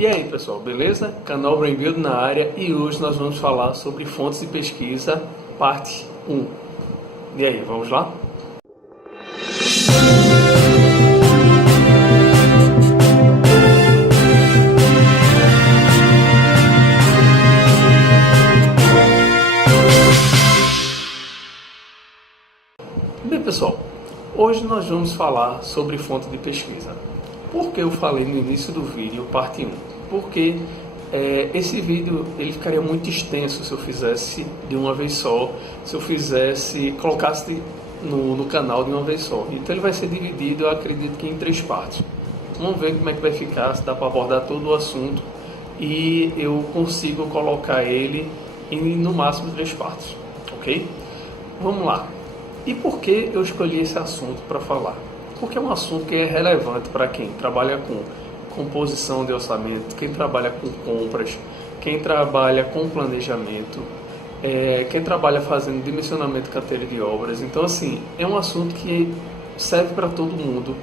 E aí pessoal, beleza? Canal Brainbuild na área e hoje nós vamos falar sobre fontes de pesquisa, parte 1. E aí, vamos lá? Bem pessoal, hoje nós vamos falar sobre fonte de pesquisa. Por que eu falei no início do vídeo, parte 1? Porque esse vídeo ele ficaria muito extenso se eu fizesse de uma vez só, se eu colocasse no canal de uma vez só. Então ele vai ser dividido, eu acredito que em 3 partes. Vamos ver como é que vai ficar, se dá para abordar todo o assunto e eu consigo colocar ele em no máximo 3 partes, ok? Vamos lá. E por que eu escolhi esse assunto para falar? Porque é um assunto que é relevante para quem trabalha com composição de orçamento, quem trabalha com compras, quem trabalha com planejamento, quem trabalha fazendo dimensionamento de carteira de obras. Então, assim, é um assunto que serve para todo mundo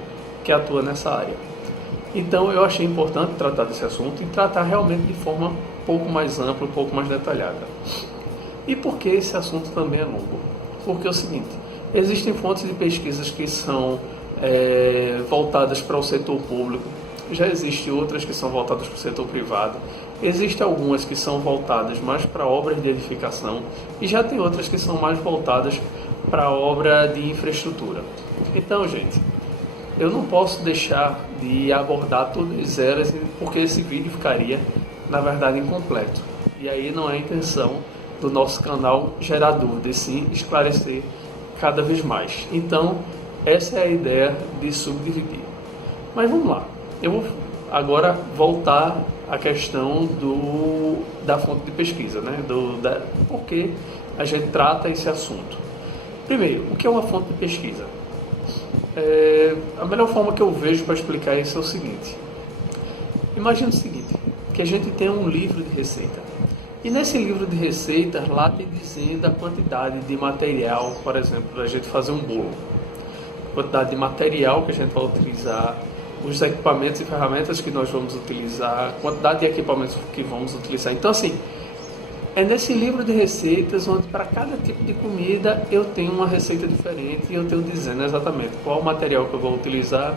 que atua nessa área. Então, eu achei importante tratar desse assunto e tratar realmente de forma um pouco mais ampla, um pouco mais detalhada. E por que esse assunto também é longo? Porque é o seguinte, existem fontes de pesquisas que são voltadas para o setor público, já existem outras que são voltadas para o setor privado, existem algumas que são voltadas mais para obras de edificação e já tem outras que são mais voltadas para obra de infraestrutura. Então, gente, eu não posso deixar de abordar todas elas porque esse vídeo ficaria, na verdade, incompleto. E aí não é a intenção do nosso canal gerar dúvidas, sim esclarecer cada vez mais. Então, essa é a ideia de subdividir. Mas vamos lá. Eu vou agora voltar à questão da fonte de pesquisa, né? Por que a gente trata esse assunto. Primeiro, o que é uma fonte de pesquisa? A melhor forma que eu vejo para explicar isso é o seguinte. Imagina o seguinte, que a gente tem um livro de receita. E nesse livro de receitas, lá tem dizendo a quantidade de material, por exemplo, para a gente fazer um bolo. A quantidade de material que a gente vai utilizar, os equipamentos e ferramentas que nós vamos utilizar, a quantidade de equipamentos que vamos utilizar. Então, assim, é nesse livro de receitas onde para cada tipo de comida eu tenho uma receita diferente e eu tenho dizendo exatamente qual o material que eu vou utilizar,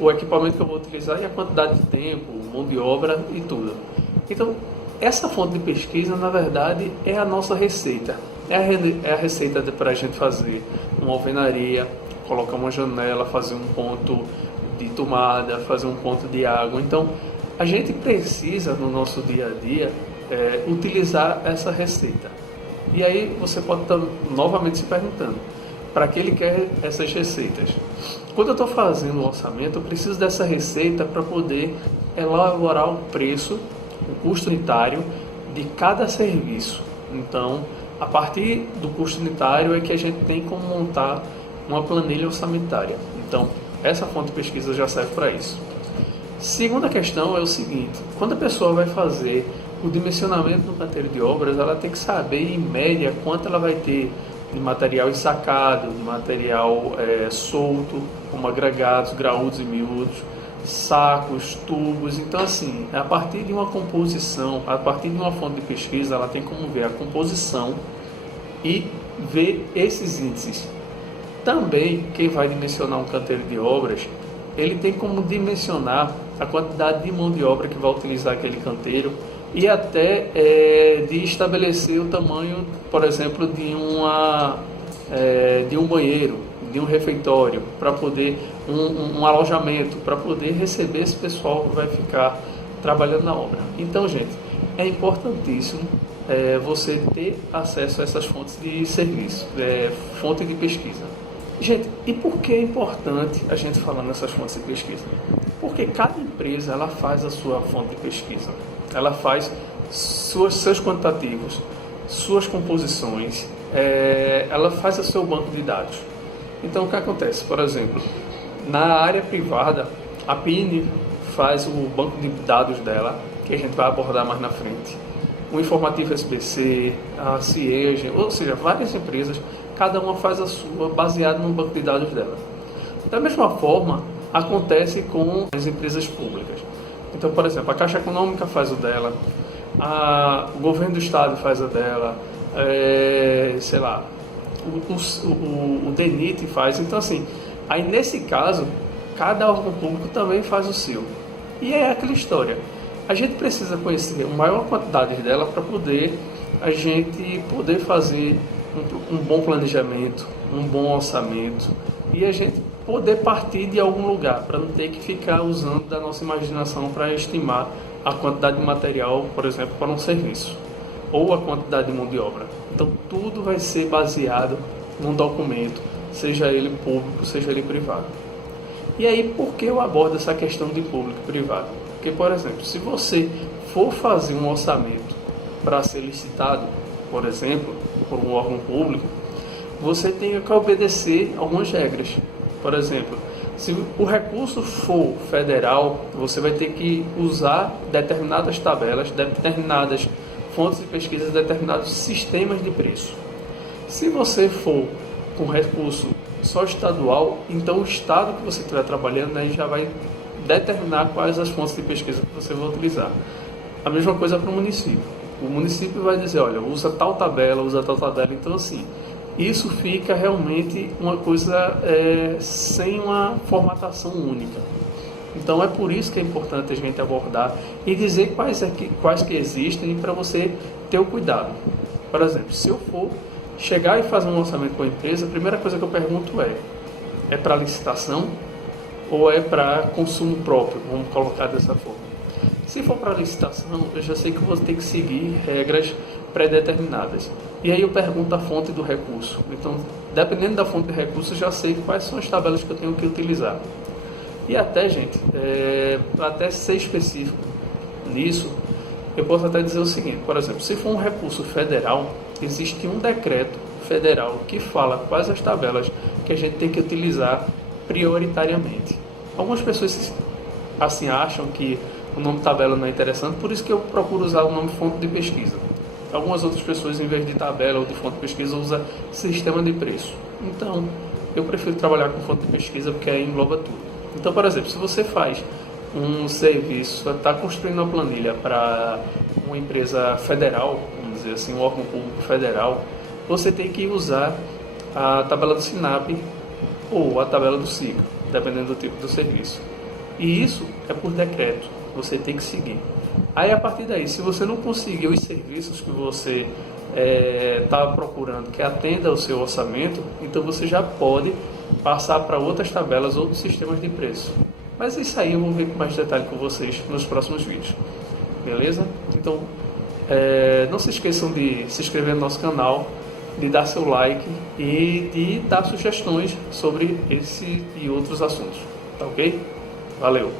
o equipamento que eu vou utilizar e a quantidade de tempo, mão de obra e tudo. Então, essa fonte de pesquisa, na verdade, é a nossa receita. É a receita para a gente fazer uma alvenaria, colocar uma janela, fazer um ponto de tomada, fazer um ponto de água. Então, a gente precisa, no nosso dia a dia, utilizar essa receita. E aí, você pode estar novamente se perguntando, para que ele quer essas receitas? Quando eu estou fazendo o orçamento, eu preciso dessa receita para poder elaborar o preço, o custo unitário de cada serviço. Então, a partir do custo unitário é que a gente tem como montar uma planilha orçamentária. Então, essa fonte de pesquisa já serve para isso. Segunda questão é o seguinte, quando a pessoa vai fazer o dimensionamento no canteiro de obras, ela tem que saber, em média, quanto ela vai ter de material ensacado, de material solto, como agregados, graúdos e miúdos, sacos, tubos. Então, assim, a partir de uma composição, a partir de uma fonte de pesquisa, ela tem como ver a composição e ver esses índices. Também, quem vai dimensionar um canteiro de obras, ele tem como dimensionar a quantidade de mão de obra que vai utilizar aquele canteiro e até de estabelecer o tamanho, por exemplo, de um banheiro, de um refeitório, para poder um alojamento, para poder receber esse pessoal que vai ficar trabalhando na obra. Então, gente, é importantíssimo você ter acesso a essas fontes de serviço, fonte de pesquisa. Gente, e por que é importante a gente falar nessas fontes de pesquisa? Porque cada empresa ela faz a sua fonte de pesquisa, ela faz seus quantitativos, suas composições, ela faz o seu banco de dados. Então, o que acontece? Por exemplo, na área privada, a PIN faz o banco de dados dela, que a gente vai abordar mais na frente. O Informativo SBC, a CIEG, ou seja, várias empresas, cada uma faz a sua baseada no banco de dados dela. Da mesma forma, acontece com as empresas públicas. Então, por exemplo, a Caixa Econômica faz o dela, o governo do estado faz a dela, sei lá, o DENIT faz. Então, assim, aí nesse caso, cada órgão público também faz o seu. E é aquela história. A gente precisa conhecer a maior quantidade dela para a gente poder fazer um bom planejamento, um bom orçamento e a gente poder partir de algum lugar, para não ter que ficar usando da nossa imaginação para estimar a quantidade de material, por exemplo, para um serviço, ou a quantidade de mão de obra. Então, tudo vai ser baseado num documento, seja ele público, seja ele privado. E aí, por que eu abordo essa questão de público e privado? Porque, por exemplo, se você for fazer um orçamento para ser licitado, por exemplo, por um órgão público, você tem que obedecer algumas regras. Por exemplo, se o recurso for federal, você vai ter que usar determinadas tabelas, determinadas fontes de pesquisa, determinados sistemas de preço. Se você for com recurso só estadual, então o estado que você estiver trabalhando, né, já vai determinar quais as fontes de pesquisa que você vai utilizar. A mesma coisa para o município. O município vai dizer, olha, usa tal tabela, então assim, isso fica realmente uma coisa sem uma formatação única. Então é por isso que é importante a gente abordar e dizer quais que existem para você ter o cuidado. Por exemplo, se eu for chegar e fazer um orçamento com a empresa, a primeira coisa que eu pergunto é para licitação ou é para consumo próprio, vamos colocar dessa forma. Se for para licitação, eu já sei que eu vou ter que seguir regras pré-determinadas. E aí eu pergunto a fonte do recurso. Então, dependendo da fonte de recurso, eu já sei quais são as tabelas que eu tenho que utilizar. E até, gente, até ser específico nisso, eu posso até dizer o seguinte, por exemplo, se for um recurso federal, existe um decreto federal que fala quais as tabelas que a gente tem que utilizar prioritariamente. Algumas pessoas assim acham que o nome tabela não é interessante, por isso que eu procuro usar o nome fonte de pesquisa. Algumas outras pessoas, em vez de tabela ou de fonte de pesquisa, usam sistema de preço. Então, eu prefiro trabalhar com fonte de pesquisa porque aí engloba tudo. Então, por exemplo, se você faz um serviço, está construindo uma planilha para uma empresa federal, vamos dizer assim, um órgão público federal, você tem que usar a tabela do SINAP ou a tabela do SICA, dependendo do tipo do serviço. E isso é por decreto, você tem que seguir. Aí, a partir daí, se você não conseguir os serviços que você está procurando, que atenda ao seu orçamento, então você já pode passar para outras tabelas, outros sistemas de preço. Mas isso aí eu vou ver com mais detalhe com vocês nos próximos vídeos. Beleza? Então, não se esqueçam de se inscrever no nosso canal, de dar seu like e de dar sugestões sobre esse e outros assuntos. Tá ok? Valeu!